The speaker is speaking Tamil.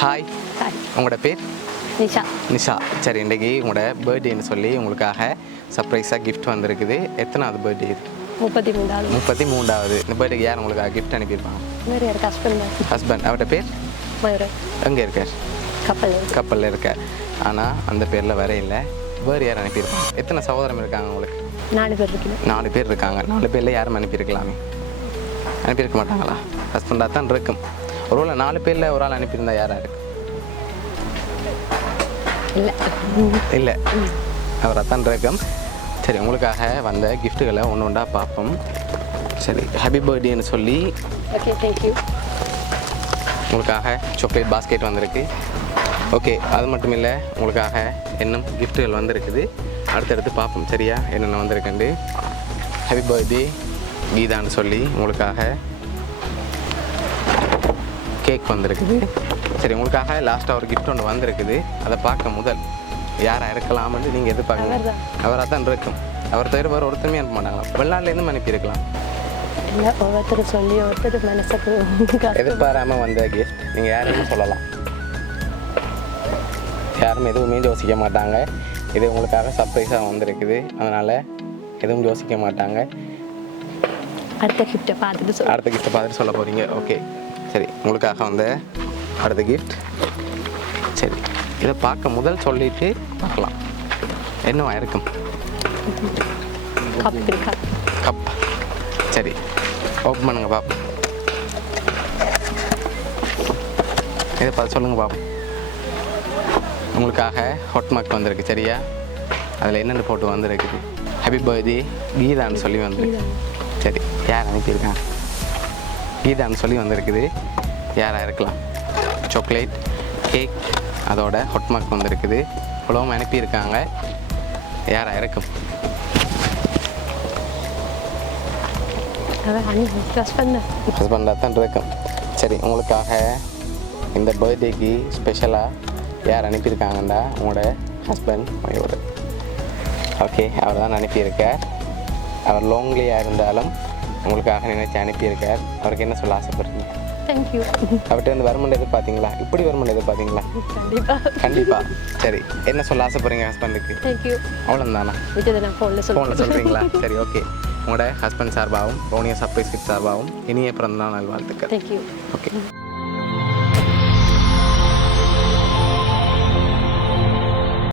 ஹாய், ஹாய், உங்களோட பேர்? நிஷா. நிஷா. சரி, இன்றைக்கி உங்களோட பர்த்டேன்னு சொல்லி உங்களுக்காக சர்ப்ரைஸாக கிஃப்ட் வந்திருக்குது. எத்தனாவது பர்த்டே இது? 33வது. 33வது. இந்த பர்த்டேக்கு யார் உங்களுக்காக கிஃப்ட் அனுப்பியிருப்பாங்க? வேறு யாருக்கு ஹஸ்பண்ட்? ஹஸ்பண்ட். அவரோட பேர்? மயூரன். எங்கே இருக்கார்? கப்பலில் இருக்கார். ஆனால் அந்த பேரில் வர இல்லை. வேறு யார் அனுப்பியிருப்பாங்க? எத்தனை சகோதரம் இருக்காங்க உங்களுக்கு? 4 பேர் இருக்கீங்க. 4 பேர் இருக்காங்க. 4 பேரில் யாரும் அனுப்பியிருக்கலாமே? அனுப்பியிருக்க மாட்டாங்களா? ஹஸ்பண்டாக தான் இருக்கும். ஒருவேளை 4 பேரில் ஒரு ஆள் அனுப்பியிருந்தா யாராக இருக்கு? இல்லை, அவராக தான் இருக்கும். சரி, உங்களுக்காக வந்த கிஃப்ட்டுகளை ஒன்று ஒன்றா பார்ப்போம். சரி, ஹாப்பி பர்த்டேன்னு சொல்லி ஓகே, தேங்க்யூ. உங்களுக்காக சாக்லேட் பாஸ்கெட் வந்திருக்கு. ஓகே, அது மட்டும் இல்லை, உங்களுக்காக இன்னும் கிஃப்ட்டுகள் வந்திருக்குது. அடுத்தடுத்து பார்ப்போம். சரியா, என்னென்ன வந்திருக்குண்டு. ஹாப்பி பர்த்டே கீதான்னு சொல்லி உங்களுக்காக கேக் வந்திருக்குது. சரி, உங்களுக்காக லாஸ்ட்டாக ஒரு கிஃப்ட் ஒன்று வந்திருக்குது. அதை பார்க்க முதல் யாராக இருக்கலாம்னு நீங்கள் எதிர்பார்க்கல. அவராக தான் இருக்கும். அவர் தவிர வேறு ஒருத்தருமே அனுப்ப மாட்டாங்களா? வெளிநாட்டிலேருந்து அனுப்பியிருக்கலாம். இல்லை, ஒவ்வொருத்தர் சொல்லி ஒருத்தர் மனசுக்கு எதிர்பாராமல் வந்த கிஃப்ட். நீங்கள் யாருன்னு சொல்லலாம். யாரும் எதுவுமே யோசிக்க மாட்டாங்க. இது உங்களுக்காக சர்ப்ரைஸாக வந்திருக்குது. அதனால் எதுவும் யோசிக்க மாட்டாங்க. அடுத்த கிஃப்ட்டை பார்த்துட்டு சொல்ல போகிறீங்க. ஓகே, சரி, உங்களுக்காக வந்த அடுத்த கிஃப்ட். சரி, இதை பார்க்க முதல் சொல்லிட்டு பார்க்கலாம் என்னவா இருக்கும். கப். சரி, ஓப்பன் பண்ணுங்க பாப்போம். இதை பார்த்து சொல்லுங்கள் பாப்போம். உங்களுக்காக ஹாட் மார்க் வந்திருக்கு. சரியா, அதில் என்னென்ன போட்டு வந்திருக்குது? ஹாப்பி பர்த்டே கீதான்னு சொல்லி வந்திருக்கு. சரி, யார் அனுப்பியிருக்காங்க? கீதான்னு சொல்லி வந்திருக்குது. யாராக இருக்கலாம்? சாக்லேட், கேக், அதோட ஹாட் மார்க் வந்திருக்குது. இவ்வளவும் அனுப்பியிருக்காங்க. யாராக இருக்கும்? ஹஸ்பண்டாக தான் இருக்கும். சரி, உங்களுக்காக இந்த பர்த்டேக்கு ஸ்பெஷலாக யார் அனுப்பியிருக்காங்கண்டா உங்களோட ஹஸ்பண்ட் மயூரன். ஓகே, அவர் தான் அனுப்பியிருக்கார். அவர் லோன்லியாக இருந்தாலும் உங்களுக்காக நினைச்சு அனுப்பியிருக்கார். அவருக்கு என்ன சொல்ல ஆசைப்படுறீங்க? தேங்க்யூ. அவர்கிட்ட வந்து வருமானம் எதிர்பார்த்தீங்களா? இப்படி வருமானம் எதிர்பார்த்தீங்களா? கண்டிப்பாக. சரி, என்ன சொல்ல ஆசைப்படுறீங்க ஹஸ்பண்டுக்கு? தேங்க்யூ. அவ்வளோதானா? ஃபோனில் சொல்கிறீங்களா? சரி, ஓகே. உங்களோட ஹஸ்பண்ட் சார்பாகவும் ரோனியா சர்ப்ரைஸ் கிஃப்ட் சார்பாகவும் இனிய பிறந்தநாள் நல்வாழ்த்துக்கள். தேங்க்யூ. ஓகே.